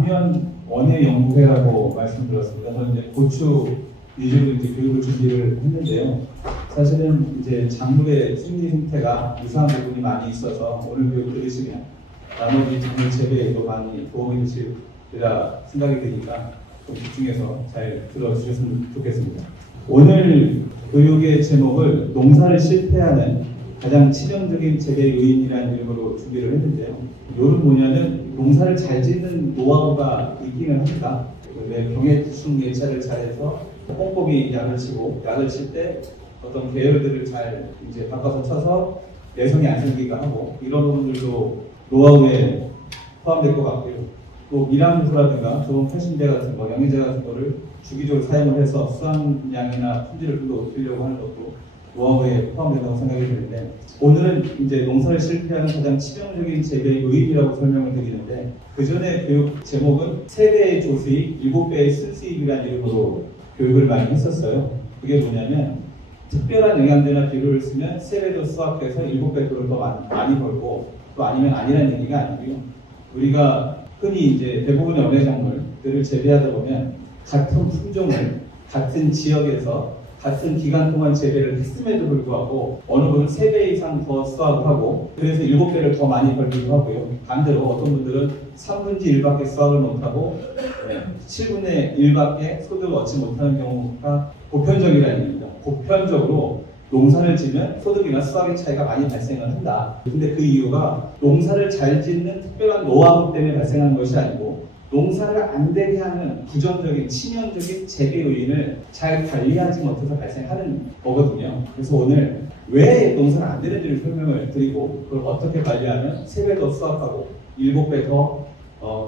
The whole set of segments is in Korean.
작년 원예 연구회라고 말씀드렸습니다. 저는 이제 고추 위주로 이제 교육을 준비를 했는데요. 사실은 이제 작물의 생리 형태가 유사한 부분이 많이 있어서 오늘 교육 들으시면 나머지 작물 재배에도 많이 도움이 되시리라 생각이 드니까 좀 집중해서 잘 들어주셨으면 좋겠습니다. 오늘 교육의 제목을 농사를 실패하는 가장 치명적인 재배 요인이라는 이름으로 준비를 했는데요. 요는 뭐냐면 농사를 잘 짓는 노하우가 있기는 합니다. 병해충 예찰을 잘해서 꼼꼼히 약을 치고 약을 칠 때 어떤 계열들을 잘 이제 바꿔서 쳐서 내성이 안 생기게 하고 이런 부분들도 노하우에 포함될 것 같고요. 또 미량수라든가 좋은 표신제 같은 거, 영양제 같은 거를 주기적으로 사용을 해서 수확량이나 품질을 좀 더 높이려고 하는 것도 노하우에 포함된다고 생각이 드는데 오늘은 이제 농사를 실패하는 가장 치명적인 재배의 요인이라고 설명을 드리는데 그 전에 교육 제목은 3배의 조수익, 7배의 순수익이라는 이름으로 교육을 많이 했었어요. 그게 뭐냐면 특별한 영양제나 비료를 쓰면 3배 더 수확해서 7배 돈을 더 많이 벌고 또 아니면 아니라는 얘기가 아니고요. 우리가 흔히 이제 대부분의 원예작물들을 재배하다 보면 같은 품종을 같은 지역에서 같은 기간 동안 재배를 했음에도 불구하고 어느 분은 3배 이상 더 수확을 하고 그래서 7배를 더 많이 벌기도 하고요. 반대로 어떤 분들은 3분의 1밖에 수확을 못하고 7분의 1밖에 소득을 얻지 못하는 경우가 보편적이라는 얘기입니다. 보편적으로 농사를 지면 소득이나 수확의 차이가 많이 발생을 한다. 근데 그 이유가 농사를 잘 짓는 특별한 노하우 때문에 발생하는 것이 아니고 농사를 안 되게 하는 부정적인, 치명적인 재배 요인을 잘 관리하지 못해서 발생하는 거거든요. 그래서 오늘 왜 농사가 안 되는지를 설명을 드리고 그걸 어떻게 관리하면 3배 더 수확하고 7배 더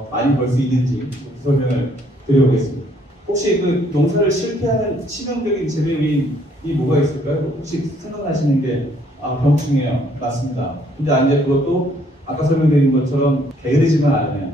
많이 벌 수 있는지 설명을 드려보겠습니다. 혹시 그 농사를 실패하는 치명적인 재배 요인이 뭐가 있을까요? 혹시 생각나시는 게 병충해요. 맞습니다. 근데 이제 그것도 아까 설명드린 것처럼 게으르지만 않으면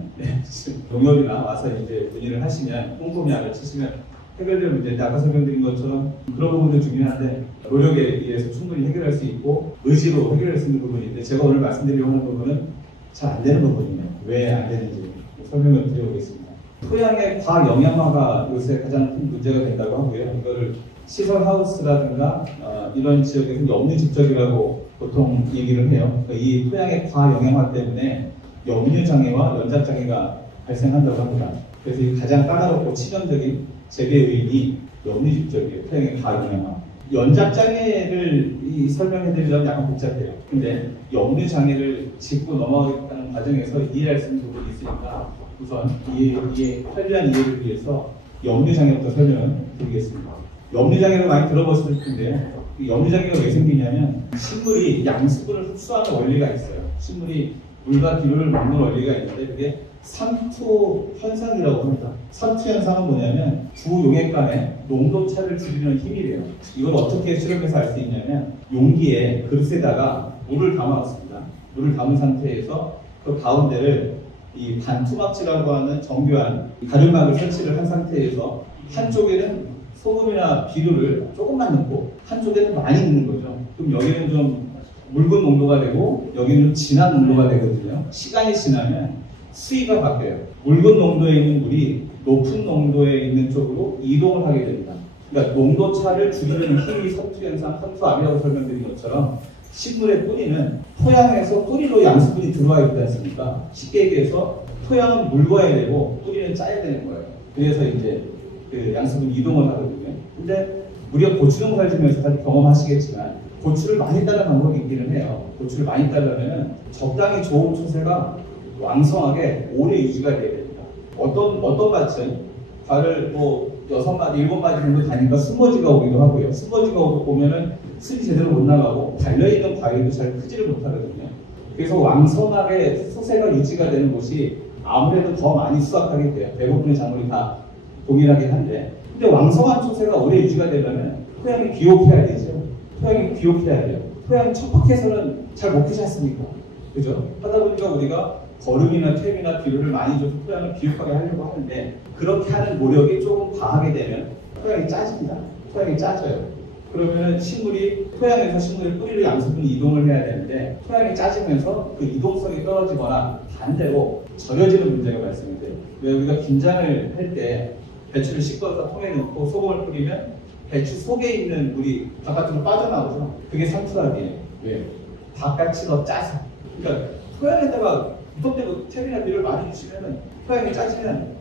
농협이나 와서 이제 문의를 하시면 꼼꼼히 약을 치시면 해결될 문제인데 아까 설명드린 것처럼 그런 부분도 중요한데 노력에 의해서 충분히 해결할 수 있고 의지로 해결할 수 있는 부분인데 제가 오늘 말씀드리려고 하는 부분은 잘 안 되는 부분이네요. 왜 안 되는지 설명을 드려보겠습니다. 토양의 과영양화가 요새 가장 큰 문제가 된다고 하고요. 이거를 시설 하우스라든가 이런 지역에서 염류집적이라고 보통 얘기를 해요. 이 토양의 과영양화 때문에 염류장애와 연작장애가 발생한다고 합니다. 그래서 이 가장 까다롭고 치명적인 재배 요인이 염류집적이에요. 토양의 과영양화. 연작장애를 설명해드리려면 약간 복잡해요. 근데 염류장애를 짚고 넘어가는 과정에서 이해할 수 있는 부분이 있으니까 우선 편리한 이해를 위해서 염류장애부터 설명을 드리겠습니다. 염류장애를 많이 들어보셨을 텐데요. 염류장애가 왜 생기냐면 식물이 양수분을 흡수하는 원리가 있어요. 식물이 물과 비료를 먹는 원리가 있는데 그게 삼투 현상이라고 합니다. 삼투 현상은 뭐냐면 두 용액 간의 농도 차를 줄이는 힘이래요. 이걸 어떻게 실험해서 알 수 있냐면 용기에 그릇에다가 물을 담아왔습니다. 물을 담은 상태에서 그 가운데를 이 반투막지라고 하는 정교한 가름막을 설치를 한 상태에서 한쪽에는 소금이나 비료를 조금만 넣고 한쪽에는 많이 넣는 거죠. 그럼 여기는 좀 묽은 농도가 되고 여기는 좀 진한 농도가 되거든요. 시간이 지나면 수위가 바뀌어요. 묽은 농도에 있는 물이 높은 농도에 있는 쪽으로 이동을 하게 됩니다. 그러니까 농도차를 줄이는 힘이 삼투현상, 삼투압이라고 설명드린 것처럼 식물의 뿌리는 토양에서 뿌리로 양수분이 들어와 있지 않습니까? 쉽게 얘기해서 토양은 묽어야 되고 뿌리는 짜야 되는 거예요. 그래서 이제 그 양수분 이동을 하거든요. 근데 우리가 고추 농사를 지면서 다들 경험하시겠지만 고추를 많이 따는 방법이 있기는 해요. 고추를 많이 따려면 적당히 좋은 초세가 왕성하게 오래 유지가 돼야 됩니다. 어떤 밭은 과를 6마디, 7마디 정도 다니까 순머지가 오기도 하고요. 순머지가 오면은 순이 제대로 못 나가고 달려있는 과일도 잘 크지를 못하거든요. 그래서 왕성하게 소세가 유지가 되는 곳이 아무래도 더 많이 수확하게 돼요. 대부분의 작물이 다 동일하긴 한데 근데 왕성한 초세가 오래 유지가 되려면 토양이 비옥해야 되죠. 토양이 비옥해야 돼요. 토양이 척박해서는 잘 못 크지 않습니까? 그죠? 하다 보니까 우리가 거름이나 퇴비나 비료를 많이 줘서 토양을 비옥하게 하려고 하는데 그렇게 하는 노력이 조금 과하게 되면 토양이 짜집니다. 토양이 짜져요. 그러면 식물이 토양에서 식물의 뿌리로 양수분이 이동을 해야 되는데 토양이 짜지면서 그 이동성이 떨어지거나 반대로 절여지는 문제가 발생돼요. 왜 우리가 김장을 할 때 배추를 씻어서 통에 넣고 소금을 뿌리면 배추 속에 있는 물이 바깥으로 빠져나오죠. 그게 상투압이에요. 왜? 바깥이 더 짜서. 그러니까 토양에다가 무턱대고 탭이나 비를 많이 주시면 토양이 짜지면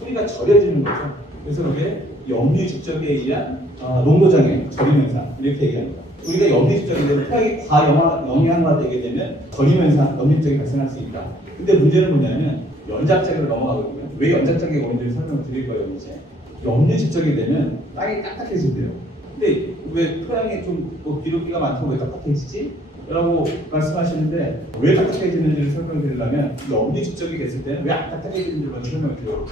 뿌리가 절여지는 거죠. 그래서 그게 염류 집적에 의한 농도장애, 절임 현상 이렇게 얘기합니다. 우리가 염류 집적이 되면 토양이 과영양화되게 되면 절임 현상, 염류 집적이 발생할 수 있다. 근데 문제는 뭐냐면 연작작으로 넘어가거든요. 왜 연작작의 원인을 설명을 드릴 거예요, 이제. 염류 집적이 되면 땅이 딱딱해진대요. 근데 왜 토양이 좀뭐 비료기가 많다고 왜 딱딱해지지? 라고 말씀하시는데 왜 딱딱해지는지를 설명드리려면 염류 집적이 됐을 때는 왜 안 딱딱해지는지 먼저 설명을 드려요.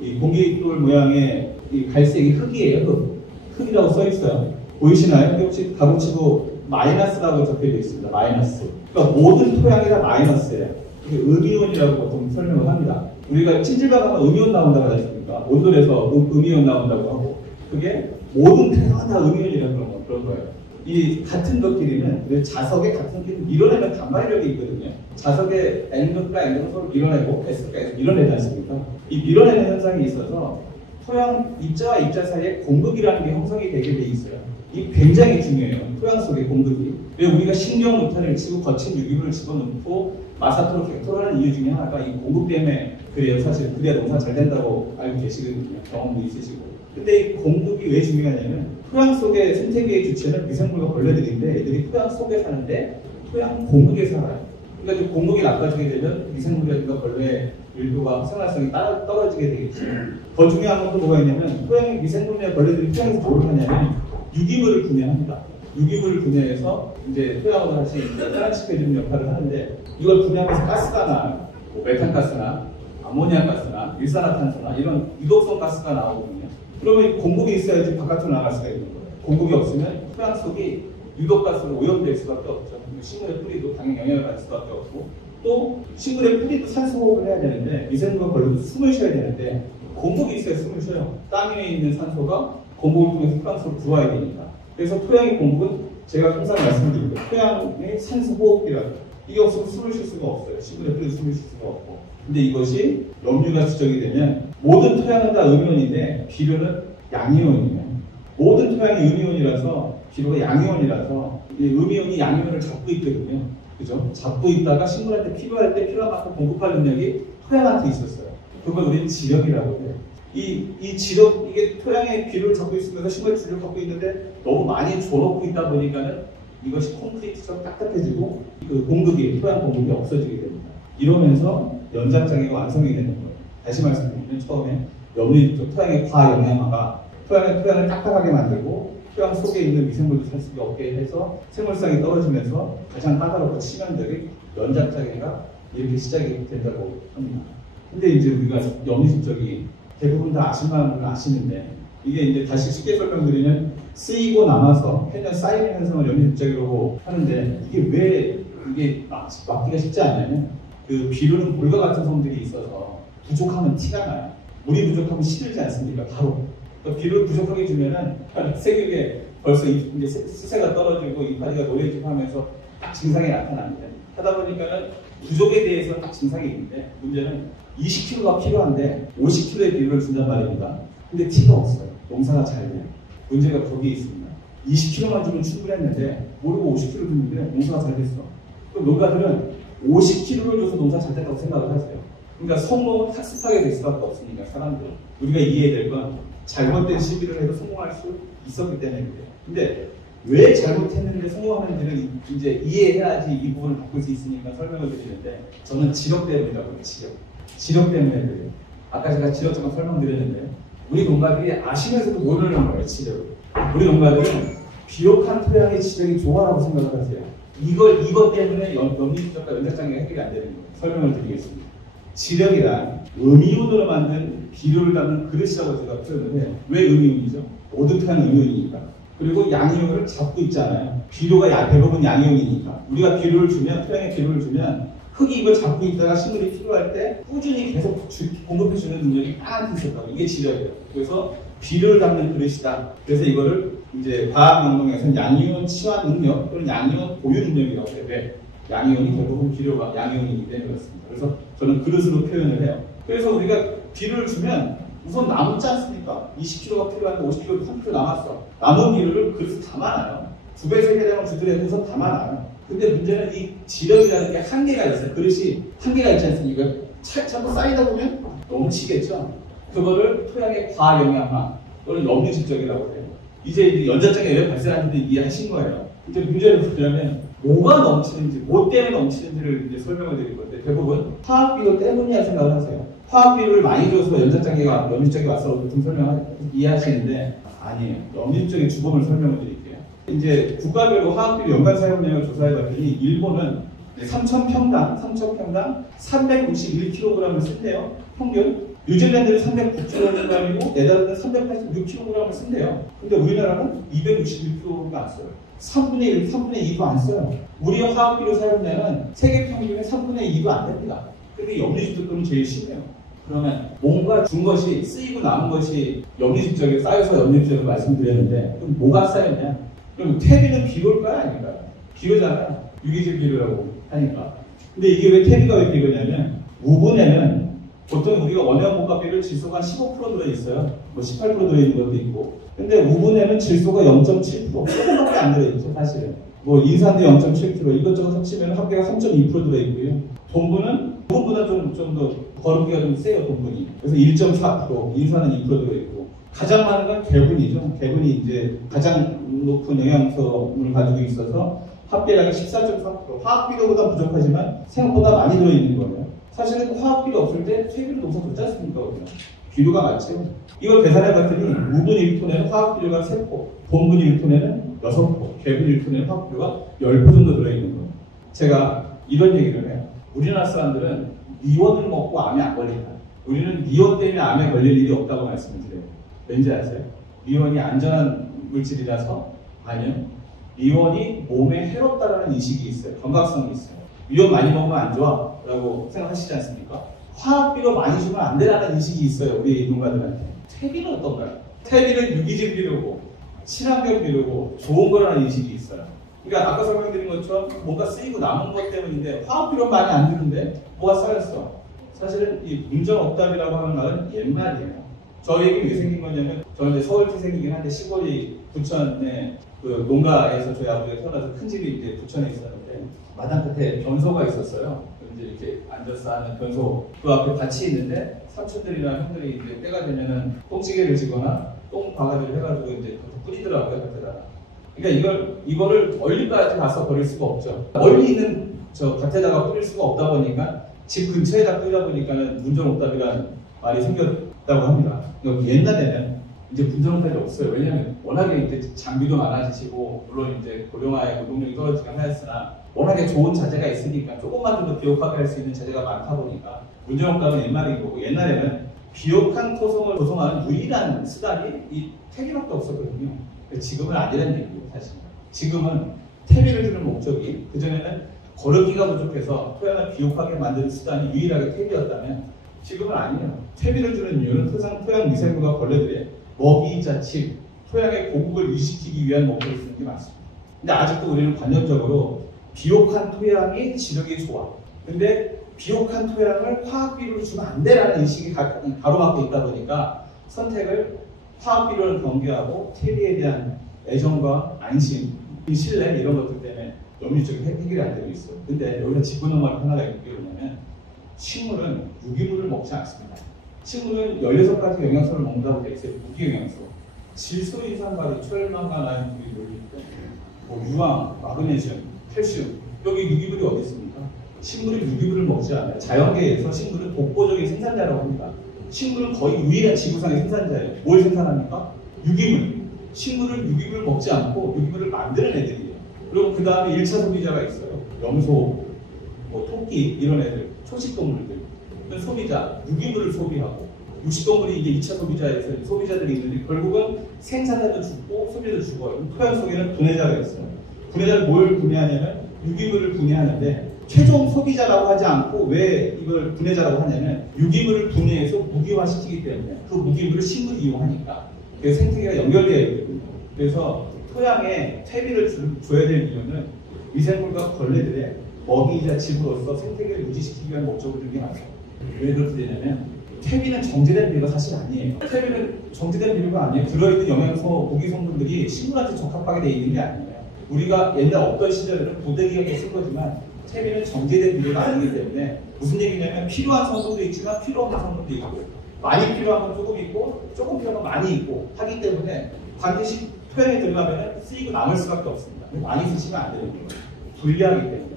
이 공기돌 모양의 이 갈색이 흙이에요. 흙이라고 써 있어요. 보이시나요? 혹시 가로치고 마이너스라고 적혀져 있습니다. 마이너스. 그러니까 모든 토양이 다 마이너스예요. 이게 음이온이라고 보통 설명을 합니다. 우리가 찜질방 가면 음이온 나온다고 하지 않습니까? 온돌에서 음이온 나온다고 하고 그게 모든 토양은 다 음이온이라고 그런 거예요. 이 같은 것끼리는 자석의 같은 끼리 밀어내는 반발력이 있거든요. 자석의 N극과 N극을 서로 밀어내고 S극과 S를 밀어내지 않습니까? 이 밀어내는 현상이 있어서 토양 입자와 입자 사이에 공극이라는 게 형성이 되게 돼 있어요. 이 굉장히 중요해요. 토양 속의 공극이. 왜 우리가 신경 노탄을 치고 거친 유기물을 집어넣고 마사토로 객토를 하는 이유 중에 하나가 이 공극 때문에 그래요. 사실 그래야 농사 잘 된다고 알고 계시거든요. 경험도 있으시고. 근데 이 공극이 왜 중요하냐면 토양 속의 생태계의 주체는 미생물과 벌레들인데 애들이 토양 속에 사는데 토양 공극에 살아요. 그러니까 공극이 나빠지게 되면 미생물이라든가 벌레의 일부가 생활성이 떨어지게 되겠죠. 더 중요한 것도 뭐가 있냐면 토양의 미생물이나 벌레들이 토양에서 뭐를 하냐면 유기물을 분해합니다. 유기물을 분해해서 이제 토양으로 다시 산화시켜주는 역할을 하는데 이걸 분해하면서 가스가 나와요. 뭐 메탄가스나 아모니아 가스나 일산화탄소나 이런 유독성 가스가 나오거든요. 그러면 공급이 있어야지 바깥으로 나갈 수가 있는 거예요. 공급이 없으면 토양 속이 유독가스로 오염될 수밖에 없죠. 식물의 뿌리도 당연히 영향을 받을 수밖에 없고 또 식물의 뿌리도 산소 호흡을 해야 되는데 미생물과 벌레도 숨을 쉬어야 되는데 공급이 있어야 숨을 쉬어요. 땅 위에 있는 산소가 공급을 통해서 토양 속으로 들어와야 되니까. 그래서 토양의 공급은 제가 항상 말씀드립니다. 토양의 산소 호흡기라고 이게 없으면 숨을 쉴 수가 없어요. 식물의 뿌리도 숨을 쉴 수가 없고. 근데 이것이 염류가 지적이 되면 모든 토양은 다 음이온인데 비료는 양이온이에요. 모든 토양이 음이온이라서 비료가 양이온이라서 이 음이온이 양이온을 잡고 있거든요. 그죠? 잡고 있다가 식물한테 필요할 때 필요한 만큼 공급할 능력이 토양한테 있었어요. 그걸 우리는 지력이라고 해요. 이 지력, 이게 토양의 비료를 잡고 있으면서 식물의 주를 갖고 있는데 너무 많이 줘놓고 있다 보니까는 이것이 콘크리트처럼 딱딱해지고 그 공급이, 토양 공급이 없어지게 됩니다. 이러면서 연장장애가 완성이 되는 거예요. 다시 말씀드리면 처음에 염류, 토양의 과영양화가 토양을 딱딱하게 만들고 토양 속에 있는 미생물도 살 수가 없게 해서 생물성이 떨어지면서 가장 까다롭고 치명적인 연장장애가 이렇게 시작이 된다고 합니다. 근데 이제 우리가 염류 집적이 대부분 다 아실만한 아시는데 이게 이제 다시 쉽게 설명드리면 쓰이고 남아서 해년 쌓이는 현상을 염류 집적이라고 하는데 이게 왜 이게 막기가 쉽지 않냐면 그 비료는 물과 같은 성질이 있어서 부족하면 티가 나요. 물이 부족하면 시들지 않습니까? 바로. 그러니까 비료를 부족하게 주면은 세균에 벌써 이제 수세가 떨어지고 이파리가 노래지고 하면서 딱 증상이 나타나는데 하다 보니까는 부족에 대해서 딱 증상이 있는데 문제는 20kg가 필요한데 50kg의 비료를 준단 말입니다. 근데 티가 없어요. 농사가 잘 돼요. 문제가 거기에 있습니다. 20kg만 주면 충분했는데 모르고 50kg 줬는데 농사가 잘 됐어. 그럼 농가들은 50kg를 줘서 농사 잘 됐다고 생각을 하세요. 그러니까 성공을 학습하게 될 수밖에 없으니까 사람들은. 우리가 이해해야 될 건 잘못된 시비를 해도 성공할 수 있었기 때문에 그래요. 근데 왜 잘못했는데 성공하는지는 이제 이해해야지 이 부분을 바꿀 수 있으니까 설명을 드리는데 저는 지력 때문이라고 해요. 지력 때문에 그래요. 아까 제가 지력처럼 설명드렸는데 우리 농가들이 아시면서도 모르는 거예요. 지력을. 우리 농가들은 비옥한 토양의 지력이 좋아라고 생각을 하세요. 이것 때문에 염류집적과 연장장애가 해결이 안 되는 거예요. 설명을 드리겠습니다. 지력이란 음이온으로 만든 비료를 담는 그릇이라고 제가 표현을 해요. 왜 음이온이죠? 모든 토양은 음이온이니까. 그리고 양이온을 잡고 있잖아요. 비료가 대부분 양이온이니까. 우리가 비료를 주면, 토양에 비료를 주면 흙이 이걸 잡고 있다가 식물이 필요할 때 꾸준히 계속 공급해주는 능력이 땅한테 있었다고. 이게 지력이에요. 그래서 비료를 담는 그릇이다. 그래서 이거를 이제 과학영동에서는 양이온 치환 능력 또는 양이온 보유 능력이라고 해요. 왜? 양이온이 대부분 비료가 양이온이기 때문에 그렇습니다. 그래서 저는 그릇으로 표현을 해요. 그래서 우리가 비료를 주면 우선 남지 않습니까? 20kg가 필요한데 50kg, 30kg 남았어. 남은 비료를 그릇에 담아놔요. 2배, 3배 되면 주더라도 우선 담아놔요. 근데 문제는 이 지력이라는 게 한계가 있어요. 그릇이 한계가 있지 않습니까? 자꾸 쌓이다 보면 넘치겠죠. 그거를 토양의 과영양화 또는 염류질적이라고 해요. 이제 연자장애 왜 발생하는지 이해하신 거예요. 이제 문제를 보자면 뭐가 넘치는지, 뭐 때문에 넘치는지를 이제 설명을 드릴 건데 대부분 화학비료 때문이야 생각을 하세요. 화학비료를 많이 줘서 연자장애가 염류적이 와서 보통 이해하시는데 아니에요. 염류적인 주범을 설명을 드릴게요. 이제 국가별로 화학비료 연간 사용량을 조사해봤더니 일본은 3,000평당 361kg을 쓴대요. 평균. 뉴질랜드는 309kg이고 네덜란드는 386kg을 쓴대요. 근데 우리나라는 261kg가 안 써요. 3분의 1, 3분의 2도 안 써요. 우리 화학비료 사용량은 세계 평균의 3분의 2도 안 됩니다. 근데 염류질적도는 제일 심해요. 그러면 뭔가 준 것이 쓰이고 남은 것이 염류질적에 쌓여서 염류질적을 말씀드렸는데 그럼 뭐가 쌓였냐? 그럼 퇴비는 비료일까요? 아닌가요? 비료잖아요. 유기질 비료라고 하니까. 근데 이게 왜 퇴비가 왜 비료냐면 우분에는 보통 우리가 원형 복합비료를 질소가 한 15% 들어있어요. 뭐 18% 들어있는 것도 있고. 근데 우분에는 질소가 0.7% 조금밖에 안 들어있죠, 사실은. 뭐 인산도 0.7% 이것저것 합치면 합계가 3.2% 들어있고요. 돈분은 우분보다 좀 더 거름기가 좀 세요, 돈분이. 그래서 1.4%, 인산은 2% 들어있고. 가장 많은 건 개분이죠. 개분이 이제 가장 높은 영양소를 가지고 있어서 합계량이 14.4%. 화학비료보다 부족하지만 생각보다 많이 들어있는 거예요. 사실은 화학비료 없을 때 퇴비료 농사 좋지 않습니까? 비료가 많죠. 이걸 계산해봤더니 우분 1톤에는 화학비료가 3포, 본분 1톤에는 6포, 개분 1톤에는 화학비료가 10포 정도 들어있는 거예요. 제가 이런 얘기를 해요. 우리나라 사람들은 미원을 먹고 암에 안 걸린다. 우리는 미원 때문에 암에 걸릴 일이 없다고 말씀을 드려요. 왠지 아세요? 미원이 안전한 물질이라서 아니요. 미원이 몸에 해롭다는 인식이 있어요. 건강성이 있어요. 미원 많이 먹으면 안 좋아 라고 생각하시지 않습니까? 화학비료 많이 주면 안 되라는 인식이 있어요. 우리 농가들한테. 퇴비는 어떤가요? 퇴비는 유기질 비료고 친환경 비료고 좋은 거라는 인식이 있어요. 그러니까 아까 설명드린 것처럼 뭔가 쓰이고 남은 것 때문인데 화학비료 많이 안 주는데 뭐가 쌓였어? 사실은 이 문정옥답이라고 하는 말은 옛말이에요. 저에게 왜 생긴 거냐면 저는 이제 서울 태생이긴 한데 시골이 부천에 그 농가에서 저희 아버지가 태어나서 큰 집이 이제 부천에 있었는데 마당 끝에 변소가 있었어요. 이제 이렇게 앉아서 하는 변소 그 앞에 밭이 있는데 삼촌들이나 형들이 이제 때가 되면은 똥찌개를 지거나 똥 바가지를 해가지고 이제 뿌리더라고요 밭에다가. 그러니까 이거를 멀리까지 가서 버릴 수가 없죠. 멀리 있는 저 밭에다가 뿌릴 수가 없다 보니까 집 근처에다 뿌리다 보니까는 문정옥답이라는 말이 생겼다고 합니다. 그러니까 옛날에는 이제 문정옥답이 없어요. 왜냐하면 워낙에 이제 장비도 많아지시고 물론 이제 고령화의 노동력이 떨어지긴 하였으나 워낙에 좋은 자재가 있으니까 조금만 더 비옥하게 할 수 있는 자재가 많다 보니까 문정옥답은 옛말인 거고 옛날에는 비옥한 토성을 조성하는 유일한 수단이 이 퇴비밖에 없었거든요. 지금은 아니라는 얘기예요, 사실. 지금은 퇴비를 주는 목적이 그전에는 거르기가 부족해서 토양을 비옥하게 만드는 수단이 유일하게 퇴비였다면 지금은 아니에요. 퇴비를 주는 이유는 토양 미생물과 벌레들의 먹이 자식, 토양의 고국을 유지시키기 위한 목적을 쓰는 게 맞습니다. 근데 아직도 우리는 관념적으로 비옥한 토양이 지력이 좋아. 근데 비옥한 토양을 화학비료를 주면 안 되라는 인식이 가로막고 있다 보니까 선택을 화학비료를 경계하고 퇴비에 대한 애정과 안심, 신뢰 이런 것들 때문에 염류적인 해결이 안 되고 있어요. 근데 여기서 짚어놓은 하나가 있는 게 뭐냐면 식물은 유기물을 먹지 않습니다. 식물은 16가지 영양소를 먹는다고 되어 있어요. 무기영양소. 질소, 인산, 가루, 철망간, 나인, 뭐 유황, 마그네슘, 칼슘. 여기 유기물이 어디 있습니까? 식물은 유기물을 먹지 않아요. 자연계에서 식물은 독보적인 생산자라고 합니다. 식물은 거의 유일한 지구상의 생산자예요. 뭘 생산합니까? 유기물. 식물은 유기물을 먹지 않고 유기물을 만드는 애들이에요. 그리고 그 다음에 1차 소비자가 있어요. 염소, 뭐 토끼 이런 애들, 초식동물들. 소비자, 유기물을 소비하고 육식동물이 이제 2차 소비자에서 소비자들이 있는데 결국은 생산자도 죽고 소비자도 죽어요. 토양 속에는 분해자가 있어요. 분해자를 뭘 분해하냐면 유기물을 분해하는데 최종 소비자라고 하지 않고 왜 이걸 분해자라고 하냐면 유기물을 분해해서 무기화시키기 때문에 그 무기물을 식물이 이용하니까 그래서 생태계가 연결되어 있거든요. 그래서 토양에 퇴비를 줘야 될 이유는 미생물과 벌레들의 먹이이자 집으로서 생태계를 유지시키기 위한 목적을 두는 게 맞아요. 왜 그렇게 되냐면 퇴비는 정제된 비료가 사실 아니에요. 퇴비는 정제된 비료가 아니에요. 들어있는 영양소, 고기 성분들이 식물한테 적합하게 되어 있는 게 아니에요. 우리가 옛날 없던 시절에는 고데기가 쓴 거지만 퇴비는 정제된 비료가 아니기 때문에 무슨 얘기냐면 필요한 성분도 있지만 필요 없는 성분도 있고 많이 필요한 건 조금 있고 조금 필요한 건 많이 있고 하기 때문에 반드시 토양에 들어가면 쓰이고 남을 수밖에 없습니다. 많이 쓰시면 안 되는 거예요. 불리하기 때문에.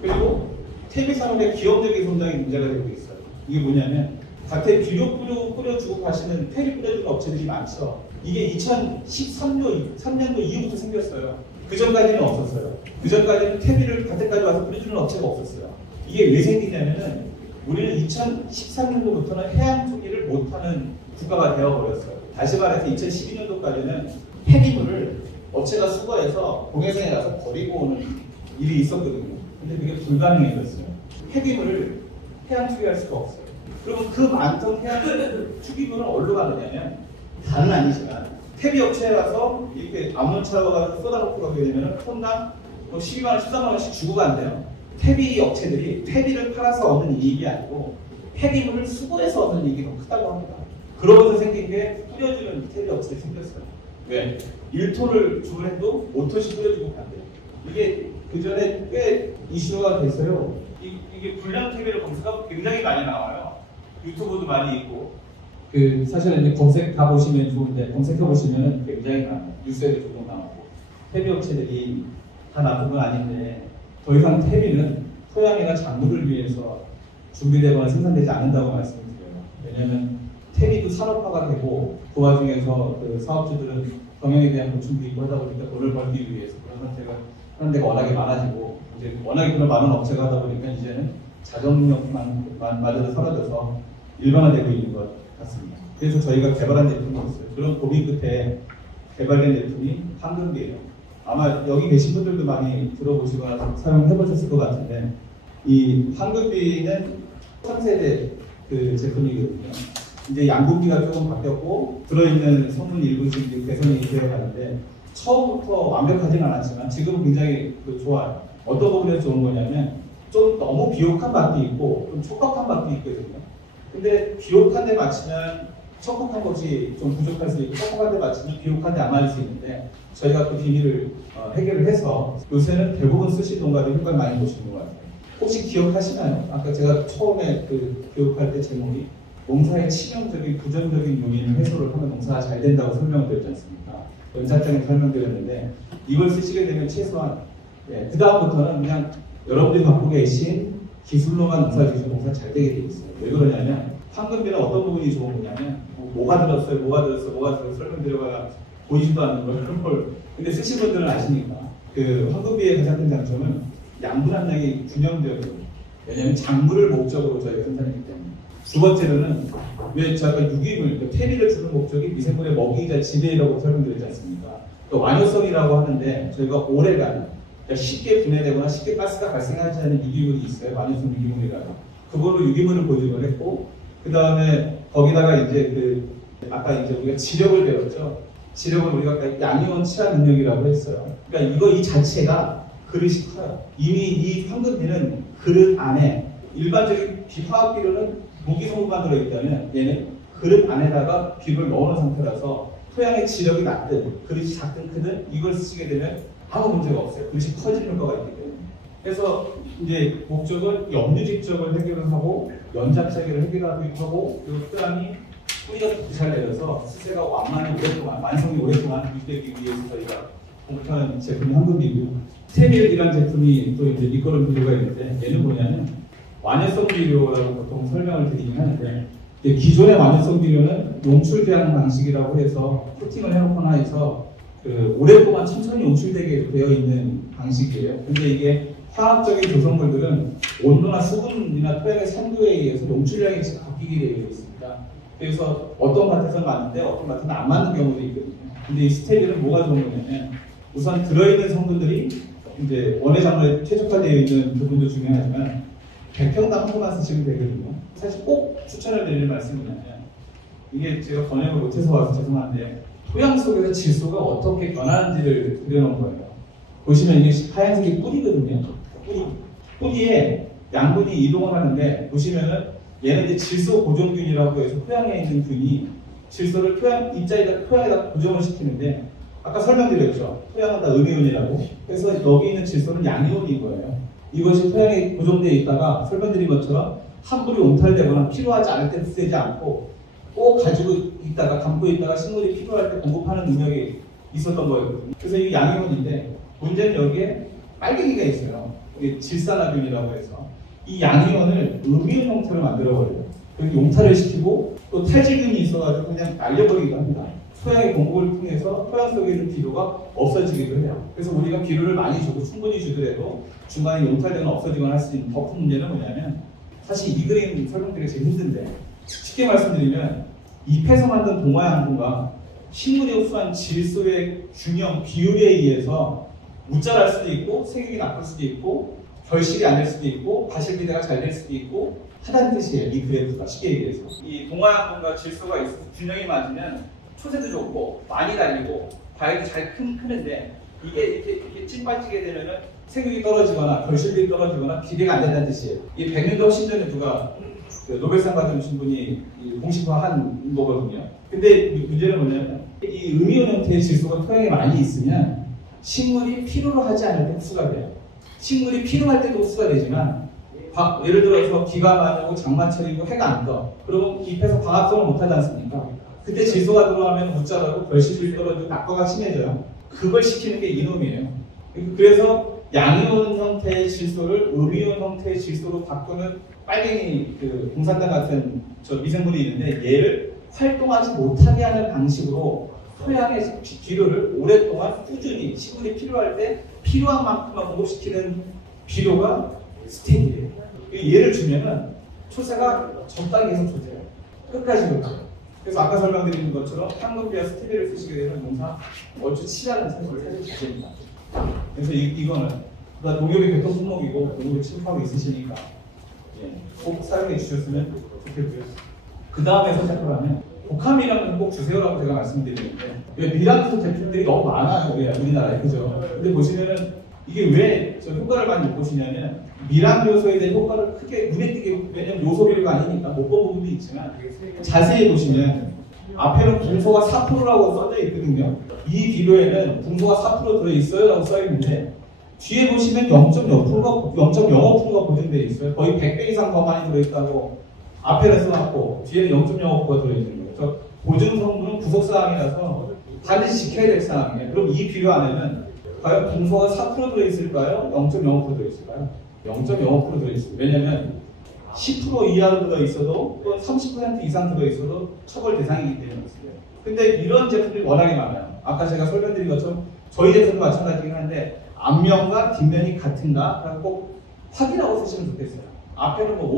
그리고 퇴비 산업의 기업적인 성장이 문제가 되고 있어요. 이게 뭐냐면 밭에 비료 뿌려주고 가시는 퇴비 뿌려주는 업체들이 많죠. 이게 2013년도 이후부터 생겼어요. 그 전까지는 없었어요. 그 전까지는 퇴비를 밭에까지 와서 뿌려주는 업체가 없었어요. 이게 왜 생기냐면은 우리는 2013년도부터는 해양 투기를 못하는 국가가 되어버렸어요. 다시 말해서 2012년도까지는 폐기물을 업체가 수거해서 공해상에 가서 버리고 오는 일이 있었거든요. 근데 그게 불가능해졌어요. 폐기물을 해양 투기할 수가 없어요. 그러면 그 많던 해양 투기물은 어디로 가느냐면 다는 아니지만 퇴비 업체에 가서 이렇게 암론차로 가서 쏟아놓고 가게 되면 톤당 12만원, 13만원씩 주고 간대요. 퇴비 업체들이 퇴비를 팔아서 얻는 이익이 아니고 폐기물을 수거해서 얻는 이익이 더 크다고 합니다. 그러면서 생긴 게 뿌려주는 퇴비 업체들이 생겼어요. 왜? 1톤을 주문해도 5톤씩 뿌려주고 간대요. 이게 그 전에 꽤 이슈가 됐어요. 이게 불량 퇴비를 검색하면 굉장히 많이 나와요. 유튜브도 많이 있고. 사실은 이제 검색 다 보시면 좋은데 검색해 보시면 굉장히 많아요. 뉴스에도 조금 나오고. 퇴비 업체들이 다 나쁜 건 아닌데 더 이상 퇴비는 토양이나 작물을 위해서 준비되거나 생산되지 않는다고 말씀을 드려요. 왜냐하면 퇴비도 산업화가 되고 그 와중에서 그 사업주들은 경영에 대한 보충도 있고 하다 보니까 돈을 벌기 위해서 그런 선택을 하는 데가 워낙에 많아지고 이제 워낙에 돈을 많은 업체가 하다 보니까 이제는 자정력마저도 사라져서 일반화되고 있는 것 같습니다. 그래서 저희가 개발한 제품이 있어요. 그런 고민 끝에 개발된 제품이 황금비예요. 아마 여기 계신 분들도 많이 들어보시거나 사용해 보셨을 것 같은데 이 황금비는 3세대 그 제품이거든요. 이제 양분기가 조금 바뀌었고 들어있는 성분 일부씩 개선이 되어 가는데 처음부터 완벽하지는 않았지만 지금은 굉장히 좋아요. 어떤 부분에서 좋은 거냐면 좀 너무 비옥한 맛도 있고 좀 촉박한 맛도 있거든요. 근데 비옥한 데 맞추면 촉박한 것이 좀 부족할 수 있고 촉박한 데 맞추면 비옥한 데 안 맞을 수 있는데 저희가 그 비밀을 해결을 해서 요새는 대부분 쓰시는 농가들 효과를 많이 보시는 것 같아요. 혹시 기억하시나요? 아까 제가 처음에 그 교육할 때 제목이 농사의 치명적인 부정적인 요인을 해소를 하면 농사가 잘 된다고 설명을 드렸지 않습니까? 연착장에 설명드렸는데 이걸 쓰시게 되면 최소한 그 다음부터는 그냥 여러분들이 갖고 계신 기술로만 농사 지으면 농사 잘 되게 돼 있어요. 왜 그러냐면 황금비는 어떤 부분이 좋은 거냐면 뭐가 들었어요 설명드려봐야 보이지도 않는 걸 근데 쓰신 분들은 아시니까 그 황금비의 가장 큰 장점은 양분 함량이 균형되어요. 왜냐하면 작물을 목적으로 저희가 생산했기 때문에. 두 번째로는 왜 제가 유기물, 퇴비를 주는 목적이 미생물의 먹이이자 지배라고 설명드렸지 않습니까? 또 완효성이라고 하는데 저희가 오래간 쉽게 분해되거나 쉽게 가스가 발생하지 않는 유기물이 있어요. 완효성 유기물이라고. 그걸로 유기물을 보증을 했고 그 다음에 거기다가 이제 아까 이제 우리가 지력을 배웠죠. 지력을 우리가 양이온 치아 능력이라고 했어요. 그러니까 이 자체가 그릇이 커요. 이미 이 황금비는 그릇 안에 일반적인 비화학 비료는 무기 성분만 들어있다면 얘는 그릇 안에다가 비료를 넣어놓은 상태라서 토양의 지력이 낮든 그릇이 작든 크든 이걸 쓰시게 되면 아무 문제가 없어요. 그릇이 커지는 효과가 있기 때문에. 그래서 이제 목적은 염류 집적을 해결을 하고 연잡 체계를 해결하고 그리고 토양이 뿌리가 잘 내려서 수세가 완성이 오랫동안 유지되기 위해서 저희가 공급하는 제품이 황금비고 스테밀이라는 제품이 또 이제 미끄럼 비료가 있는데 얘는 뭐냐면 완효성 비료라고 보통 설명을 드리긴 하는데 기존의 완효성 비료는 용출되는 방식이라고 해서 코팅을 해놓거나 해서 오랫동안 천천히 용출되게 되어 있는 방식이에요. 근데 이게 화학적인 조성물들은 온도나 수분이나 토양의 산도에 의해서 용출량이 바뀌게 되어 있습니다. 그래서 어떤 밭에서는 맞는데 어떤 밭에서는 안 맞는 경우도 있거든요. 근데 이 스테빌은 뭐가 좋은 거냐면 우선 들어있는 성분들이 이제 원예 작물에 최적화되어 있는 부분도 중요하지만 100평당 한 번만 쓰시면 되거든요. 사실 꼭 추천을 드릴 말씀이 뭐냐면 이게 제가 번역을 못해서 와서 죄송한데 토양 속에서 질소가 어떻게 변하는지를 그려놓은 거예요. 보시면 이게 하얀색이 뿌리거든요. 뿌리. 뿌리에 양분이 이동을 하는데 보시면은 얘는 이제 질소 고정균이라고 해서 토양에 있는 균이 질소를 토양에다 고정을 시키는데 아까 설명드렸죠. 토양은 다 음이온이라고. 그래서 여기 있는 질소는 양이온인 거예요. 이것이 토양에 고정되어 있다가 설명드린 것처럼 함부로 용탈되거나 필요하지 않을 때 흡수되지 않고 꼭 가지고 있다가 담고 있다가 식물이 필요할 때 공급하는 능력이 있었던 거였거든요. 그래서 이게 양이온인데 문제는 여기에 빨갱이가 있어요. 이게 질산화균이라고 해서 이 양이온을 음이온 형태로 만들어버려요. 그리고 용탈을 시키고 또 탈질균이 있어가지고 그냥 날려버리기도 합니다. 토양의 공급을 통해서 토양 속에 있는 비료가 없어지기도 해요. 그래서 우리가 비료를 많이 주고 충분히 주더라도 중간에 용탈되거나 없어지거나 할 수 있는 더 큰 문제는 뭐냐면 사실 이 그림 설명드리기 제일 힘든데 쉽게 말씀드리면 잎에서 만든 동화양분과 식물이 흡수한 질소의 균형 비율에 의해서 무자랄 수도 있고 생육이 나쁠 수도 있고 결실이 안 될 수도 있고 과실비대가 잘 될 수도 있고 하다는 뜻이에요. 이 그래프가 쉽게 얘기해서 이 동화양분과 질소가 있어서 균형이 맞으면 초세도 좋고 많이 달리고 과일도 잘 크는데 이게 이렇게 찐빠지게 되면은 생육이 떨어지거나 결실이 떨어지거나 비례가 안 된다는 뜻이에요. 이 100년도 훨씬 전에 누가 그 노벨상 받으신 분이 공식화한 거거든요. 근데 문제는 뭐냐면 이 음이온 형태의 질소가 토양에 많이 있으면 식물이 필요로 하지 않을 때 흡수가 돼요. 식물이 필요할 때도 흡수가 되지만 예를 들어서 비가 많이 오고 장마철이고 해가 안 떠. 그러면 잎에서 광합성을 못하지 않습니까? 그때 질소가 들어가면 무자라고 결실이 떨어지고 낙과가 심해져요. 그걸 시키는 게 이놈이에요. 그래서 양이온 형태의 질소를 음이온 형태의 질소로 바꾸는 빨갱이 그 공산당 같은 저 미생물이 있는데 얘를 활동하지 못하게 하는 방식으로 토양의 비료를 오랫동안 꾸준히 식물이 필요할 때 필요한 만큼만 공급시키는 비료가 스테인이에요. 얘를 주면은 초세가 적당히 계속 좋대요. 끝까지 그렇죠. 그래서 아까 설명드린 것처럼 황금비와 스테비를 쓰시게 되면 농사 얼추 치라는 사실을 자세입니다. 그래서 이거는 농협의 교통 품목이고 농업을 침투하고 있으시니까 꼭 사용해 주셨으면 좋겠고요. 그 다음에 선택을 하면 독화미량을 꼭 주세요라고 제가 말씀드리는데 미량효소 제품들이 너무 많아요 우리나라에. 그죠? 근데 보시면은 이게 왜 저 효과를 많이 못 보시냐면 미량효소에 대한 효과를 크게 눈에 띄게, 왜냐면 요소 비료가 아니니까 못 본 부분도 있지만 자세히 보시면 앞에는 붕소가 4%라고 써져 있거든요. 이 비료에는 붕소가 4% 들어있어요 라고 써있는데 뒤에 보시면 0.05%가 보존되어 있어요. 거의 100배 이상 더 많이 들어있다고 앞에는 써놨고 뒤에는 0.05%가 들어있는 거예요. 그래서 보존 성분은 구속사항이라서 반드시 지켜야 될 사항이에요. 그럼 이 비료 안에는 과연 붕소가 4% 들어있을까요? 0.05% 들어있을까요? 0.05% 들어있어요. 왜냐면 10% 이하로 들어있어도 또 30% 이상 들어있어도 처벌 대상이기 때문에 그렇습니다. 근데 이런 제품들이 워낙에 많아요. 아까 제가 설명드린 것처럼 저희 제품도 마찬가지긴 한데 앞면과 뒷면이 같은가? 라고 꼭 확인하고 쓰시면 좋겠어요. 앞에는 뭐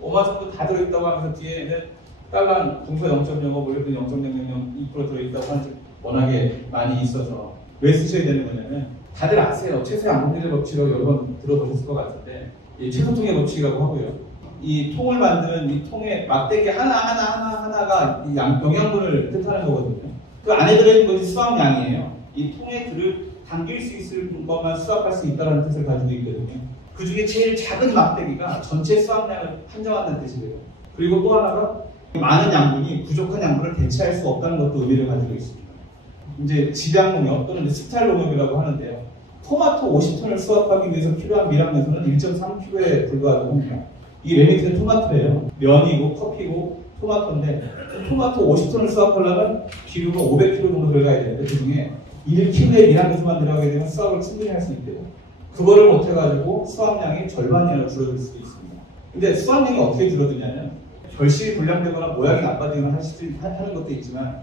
오마 성분 다 들어있다고 하면서 뒤에는 빨간 붕소 0.05, 몰리빈 0.002% 들어있다고 하는 게 워낙에 많이 있어서 왜 쓰셔야 되는 거냐면 다들 아세요. 최소 양분율의 법칙이라고 여러 번 들어보셨을 것 같은데 이 최소통의 법칙이라고 하고요. 이 통을 만드는 이 통의 막대기 하나가 이 영양분을 뜻하는 거거든요. 그 안에 들어있는 것이 수확량이에요. 이 통에 담길 수 있을 것만 수확할 수 있다는 뜻을 가지고 있거든요. 그 중에 제일 작은 막대기가 전체 수확량을 판정한다는 뜻이에요. 그리고 또 하나가 많은 양분이 부족한 양분을 대체할 수 없다는 것도 의미를 가지고 있습니다. 이제 집약농협 또는 스타일농협이라고 하는데요. 토마토 50톤을 수확하기 위해서 필요한 미량요소는 1.3kg에 불과하다고 합니다. 이게 레미트는 토마토예요. 면이고 커피고 토마토인데 토마토 50톤을 수확하려면 비료가 500kg 정도 들어가야 되는데 그 중에 1kg의 미량요소만 들어가게 되면 수확을 충분히 할 수 있대요. 그거를 못해가지고 수확량이 절반이나 줄어들 수도 있습니다. 근데 수확량이 어떻게 줄어드냐면 결실이 불량되거나 모양이 나빠지거나 하는 것도 있지만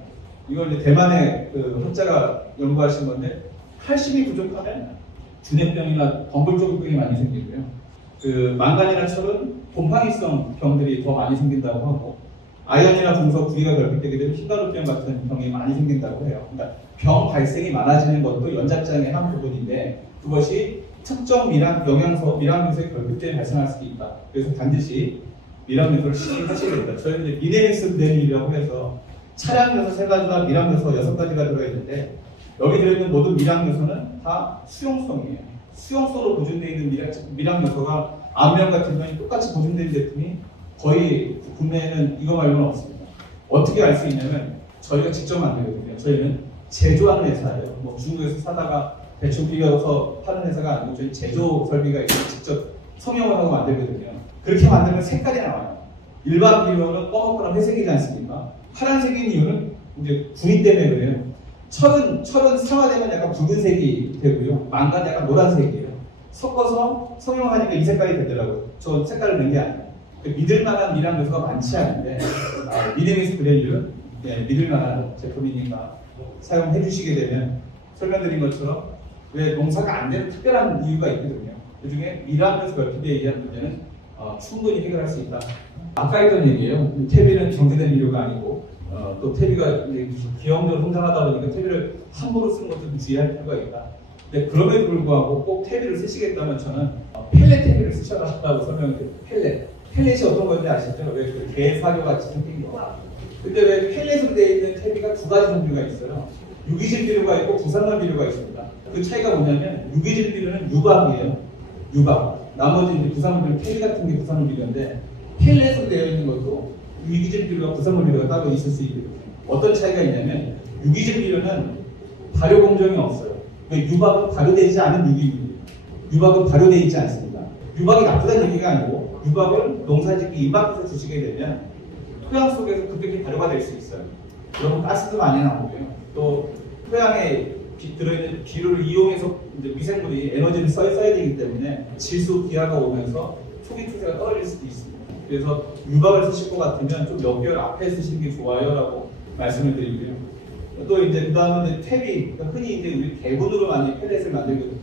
이걸 이제 대만의 그 학자가 연구하신 건데 칼슘이 부족하면 주뇌병이나 덩굴조직병이 많이 생기고요. 그 망간이나 철은 곰팡이성 병들이 더 많이 생긴다고 하고 아연이나 붕소, 구리가 결핍되게 되면 흰가루병 같은 병이 많이 생긴다고 해요. 그러니까 병 발생이 많아지는 것도 연작장의 한 부분인데 그것이 특정 미량요소의 결핍 때문에 발생할 수도 있다. 그래서 반드시 미량요소를 시식하셔야 됩니다. 저희는 이제 미네믹스 블렌이라고 해서 차량 요소 3가지와 미량 요소 6가지가 들어있는데 여기 들어있는 모든 미량 요소는 다 수용성이에요. 수용소로 보존되어 있는 밀양 요소가 암명 같은 경우는 똑같이 보존된 제품이 거의 국내에는 이거 말고는 없습니다. 어떻게 알 수 있냐면 저희가 직접 만들거든요. 저희는 제조하는 회사예요. 뭐 중국에서 사다가 대충 비벼서 파는 회사가 아니고 저희 제조 설비가 있어서 직접 성형을 하고 만들거든요. 그렇게 만들면 색깔이 나와요. 일반 비료는 검은거나 회색이지 않습니까? 파란색인 이유는 이제 구리 때문에 그래요. 철은 상화되면 약간 붉은색이 되고요. 망간 약간 노란색이에요. 섞어서 성형을 하니까 이 색깔이 되더라고요. 저 색깔을 낸 게 아니에요. 믿을만한 밀양 요소가 많지 않은데 미네미스 브랜드 믿을만한 제품이니까 사용해 주시게 되면 설명드린 것처럼 왜 농사가 안 되는 특별한 이유가 있거든요. 그 중에 밀양 요소 결핍에 의한 문제는 충분히 해결할 수 있다. 아까 했던 얘기예요. 퇴비는 정제된 비료가 아니고 또 퇴비가 기형적으로 성장하다 보니까 퇴비를 함부로 쓰는 것도 좀 주의할 필요가 있다. 근데 그럼에도 불구하고 꼭 퇴비를 쓰시겠다면 저는 펠렛 퇴비를 쓰셔라라고 설명을 드려요. 펠렛이 어떤 건지 아시죠? 왜 그 개 사료 같이 생긴 거. 근데 왜 펠렛으로 되어 있는 퇴비가 두 가지 종류가 있어요. 유기질 비료가 있고 부산물 비료가 있습니다. 그 차이가 뭐냐면 유기질 비료는 유박이에요. 유박. 나머지 이제 부산물 비료, 퇴비 같은 게 부산물 비료인데 펠렛으로 되어 있는 것도 유기질 비료와 부산물 비료가 따로 있을 수 있거든요. 어떤 차이가 있냐면 유기질 비료는 발효 공정이 없어요. 유박은 발효되지 않은 유기질이에요. 유박은 발효되어 있지 않습니다. 유박이 나쁘다는 얘기가 아니고 유박을 농사짓기 임박해서 주시게 되면 토양 속에서 급격히 발효가 될 수 있어요. 그러면 가스도 많이 나오고요. 또 토양에 들어있는 비료를 이용해서 이제 미생물이 에너지를 써야 되기 때문에 질소 기화가 오면서 초기 투세가 떨어질 수도 있습니다. 그래서 유박을 쓰실 것 같으면 좀 몇 개월 앞에 쓰시는 게 좋아요라고 말씀을 드리고요. 또 이제 그 다음은 퇴비, 그러니까 흔히 이제 우리 개분으로 많이 펠렛을 만들거든요.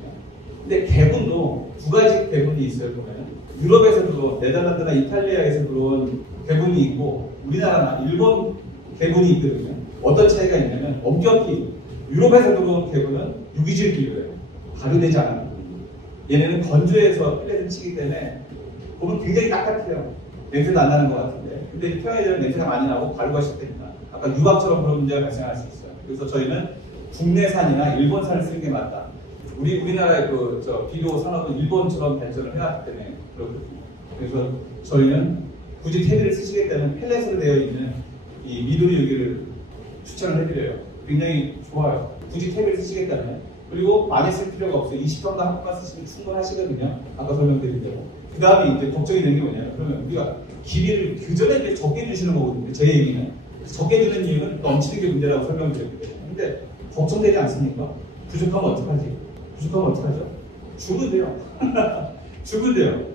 근데 개분도 두 가지 개분이 있어요. 보면 유럽에서 들어온, 네덜란드나 이탈리아에서 들어온 개분이 있고 우리나라나 일본 개분이 있거든요. 어떤 차이가 있냐면 엄격히 유럽에서 들어온 개분은 유기질 비료예요. 발효되지 않은 거예요. 얘네는 건조해서 펠렛을 치기 때문에 보면 굉장히 딱딱해요. 냄새도 안 나는 것 같은데 근데 토양에서는 냄새가 많이 나고 발효가 시작됩니다. 아까 유박처럼 그런 문제가 발생할 수 있어요. 그래서 저희는 국내산이나 일본산을 쓰는 게 맞다. 우리나라의 비료 산업은 일본처럼 발전을 해왔기 때문에 그렇거든요. 그래서 저희는 굳이 퇴비를 쓰시겠다면 펠렛으로 되어 있는 이 미도리 유기를 추천을 해드려요. 굉장히 좋아요. 굳이 퇴비를 쓰시겠다면. 그리고 많이 쓸 필요가 없어요. 20톤당 한 번만 쓰시면 충분하시거든요. 아까 설명드린 대로. 그 다음에 이제 걱정이 되는 게 뭐냐면 그러면 우리가 기비를 규전에 적게 주시는 거거든요. 제 얘기는. 적게 주는 이유는 넘치는 게 문제라고 설명드렸거든요. 근데 걱정되지 않습니까? 부족하면 어떡하지? 부족하면 어떡하죠? 주면 주면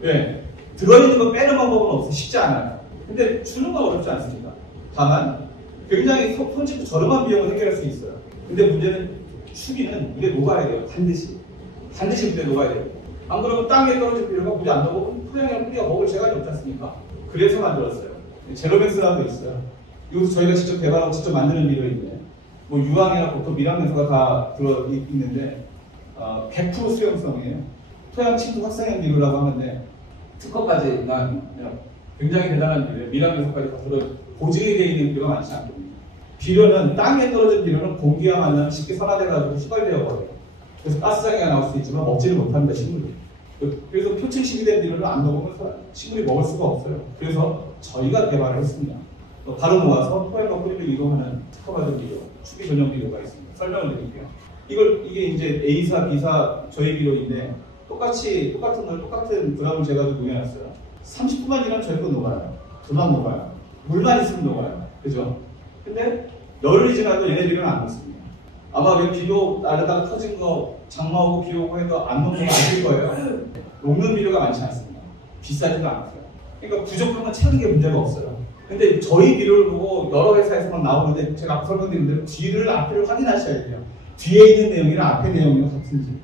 왜? 들어있는 거 빼는 방법은 없어. 쉽지 않아요. 근데 주는 건 어렵지 않습니다. 다만 굉장히 손쉽고 저렴한 비용을 해결할 수 있어요. 근데 문제는 추비는 물에 녹아야 돼요. 반드시 물에 녹아야 돼요. 안 그러면 땅에 떨어질 비료가 물에 안 녹으면 토양이랑 뿌리가 먹을 재간이 없지 않습니까? 그래서 만들었어요. 제로맥스라고 있어요. 이것도 저희가 직접 개발하고 직접 만드는 비료인데 뭐 유황이나 보통 밀양 요소가 다 들어있는데 100% 수용성이에요. 토양 침투 확산형 비료라고 하는데 특허까지 난 굉장히 대단한 비료예요. 밀양 요소까지 다 들어 보증이 되어 있는 비료가 많지 않거든요. 비료는 땅에 떨어진 비료는 공기와 만나면 쉽게 산화돼가지고 휘발되어 버려요. 그래서 가스장애가 나올 수 있지만 먹지를 못합니다. 식물이. 그래서 표층식이 된 비료를 안 먹으면 식물이 먹을 수가 없어요. 그래서 저희가 개발을 했습니다. 바로 모아서 토양과 뿌리를 이동하는 특허받은 비료, 추비 전용 비료가 있습니다. 설명을 드릴게요. 이게 이제 A사, B사 저희 비료인데 똑같은 걸 똑같은 그람을 재가지고 녹여놨어요. 30분만 지나면 저희 거 녹아요. 금방 녹아요. 물만 있으면 녹아요. 그죠? 근데 열흘이 지나도 얘네 비료는 안 녹습니다. 아마 왜 비료 나르다가 터진 거 장마 오고 비 오고 해도 안 녹는 거 아실 거예요. 녹는 비료가 많지 않습니다. 비싸지도 않고요. 그러니까 부족한 건 찾는 게 문제가 없어요. 근데 저희 비료를 보고 여러 회사에서만 나오는데 제가 앞서 설명드린 대로 뒤를 앞을 확인하셔야 돼요. 뒤에 있는 내용이랑 앞의 내용이랑 같은지.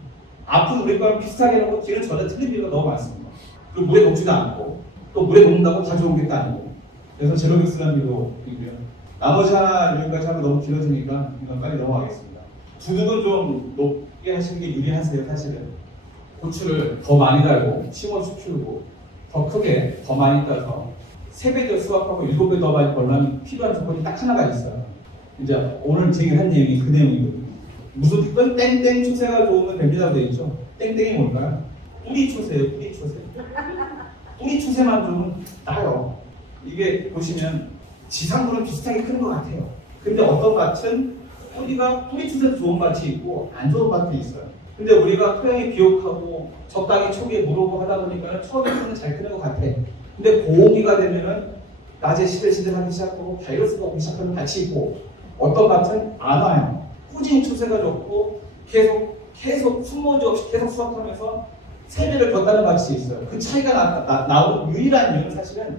앞은 우리 거랑 비슷하게 놓고 뒤는 전혀 틀린 비료가 너무 많습니다. 그리고 물에 녹지도 않고 또 물에 녹는다고 다 좋은 게 아니고. 그래서 제로믹스라는 비료이고요. 나머지 하나 여기까지 하면 너무 길어지니까 이건 빨리 넘어가겠습니다. 두둑은 좀 높게 하시는 게 유리하세요. 사실은 고추를 더 많이 달고 심어서 키우고 더 크게 더 많이 따서 3배 더 수확하고 7배 더 많이 벌려면 필요한 조건이 딱 하나가 있어요. 이제 오늘 제가 한 내용이 그 내용이거든요. 무슨 땡땡 추세가 좋으면 됩니다고 돼 있죠. 땡땡이 뭘까요? 뿌리 추세예요. 뿌리 추세. 뿌리 추세만 좀 나요. 이게 보시면 지상부는 비슷하게 큰 것 같아요. 근데 어떤 밭은 뿌리 추세도 좋은 밭이 있고 안 좋은 밭이 있어요. 근데 우리가 토양이 비옥하고 적당히 초기에 물오고 하다 보니까 처음에는 잘 크는 것 같아. 근데 고온기가 되면은 낮에 시들시들하기 시작하고 바이러스가 오기 시작하는 밭이 있고 어떤 밭은 안 와요. 꾸준히 추세가 좋고 계속 숨모지 없이 계속 수확하면서 세배를 뒀다는 밭이 있어요. 그 차이가 나오는 유일한 이유는 사실은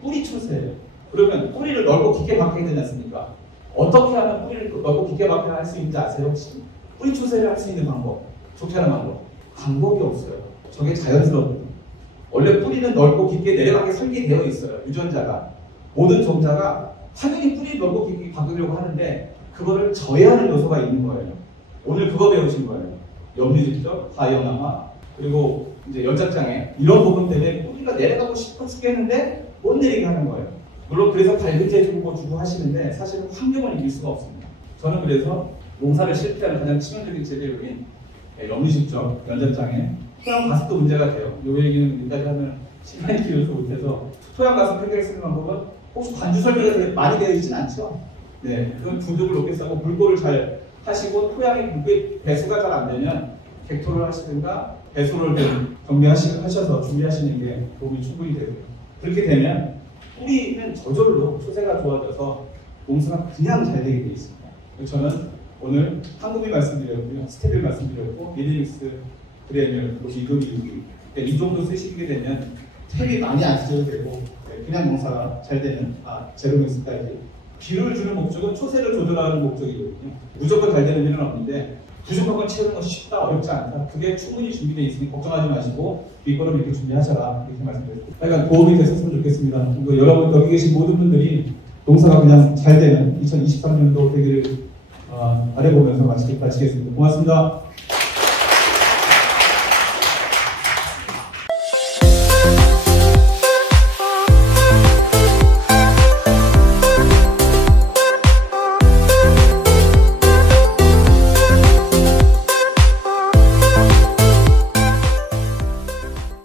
뿌리 추세예요. 그러면 뿌리를 넓고 깊게 박히게 되지 않습니까? 어떻게 하면 뿌리를 넓고 깊게 박히게 할 수 있는지 아세요? 혹시? 뿌리 추세를 할 수 있는 방법, 좋게 하는 방법. 방법이 없어요. 저게 자연스럽거든요. 원래 뿌리는 넓고 깊게 내려가게 설계되어 있어요. 유전자가. 모든 종자가 당연히 뿌리 넓고 깊게 박으려고 하는데 그거를 저해하는 요소가 있는 거예요. 오늘 그거 배우신 거예요. 염류직접, 과영암화, 그리고 이제 연착장애 이런 부분 때문에 뿌리가 내려가고 싶어 죽겠는데 못 내리게 하는 거예요. 물론 그래서 발근제 주고 하시는데 사실은 환경을 이길 수가 없습니다. 저는 그래서 농사를 실패하는 가장 치명적인 재료인 염류직접, 연착장애, 토양 가습도 문제가 돼요. 이 얘기는 여기까지 하면 시간이 길어서 못해서 토양 가습 해결 쓰는 방법은 혹시 관주 설비가 많이 되어 있진 않죠. 네, 그건 부족을 높게 싸고 물고를 잘 하시고 토양의 물의 배수가 잘 안 되면 객토를 하시든가 배수를 정비하셔서 준비하시는 게 도움이 충분히 되고요. 그렇게 되면 뿌리는 저절로 초세가 좋아져서 농사가 그냥 잘 되게 되어 있습니다. 저는 오늘 황금이 말씀드렸고요, 스테빌 말씀드렸고, 미드믹스, 그래놀, 그리고 이금이 이 정도 쓰시게 되면 탭이 많이 안 쓰셔도 되고 그냥 농사가 잘 되는 제로믹스까지. 비료를 주는 목적은 초세를 조절하는 목적이거든요. 무조건 잘 되는 일은 없는데 부족한 걸 채우는 것이 쉽다, 어렵지 않다. 그게 충분히 준비되어 있으니 걱정하지 마시고 이거를 이렇게 준비하셔라 이렇게 말씀드렸습니다. 그러니까 도움이 됐었으면 좋겠습니다. 여러분 여기 계신 모든 분들이 농사가 그냥 잘 되는 2023년도 되기를 바라보면서 마치겠습니다. 고맙습니다.